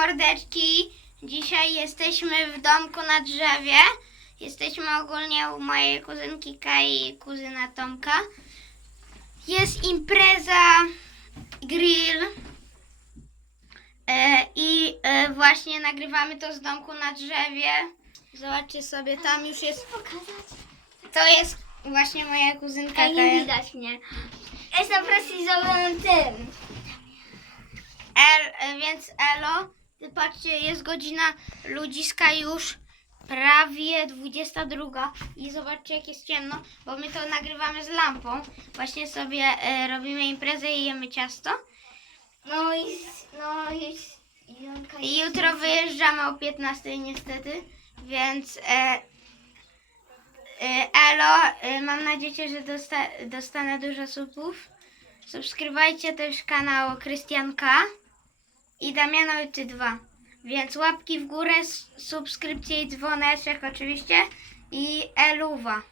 mordeczki. Dzisiaj jesteśmy w domku na drzewie. Jesteśmy ogólnie u mojej kuzynki Kai i kuzyna Tomka. Jest impreza, grill. E, I e, właśnie nagrywamy to z domku na drzewie. Zobaczcie sobie, tam już jest. pokazać? To jest właśnie moja kuzynka Kaja. nie widać mnie. Jestem precyzowanym tym. El, e, więc Elo, patrzcie, jest godzina ludziska już prawie 22 i zobaczcie jak jest ciemno, bo my to nagrywamy z lampą. Właśnie sobie e, robimy imprezę i jemy ciasto. No i... No i... I jutro wyjeżdżamy o 15 niestety, więc e, e, Elo, e, mam nadzieję, że dosta, dostanę dużo subów. Subskrybujcie też kanał Krystianka i Damianowy 2. Więc łapki w górę, subskrypcje i dzwoneczek oczywiście i Eluwa.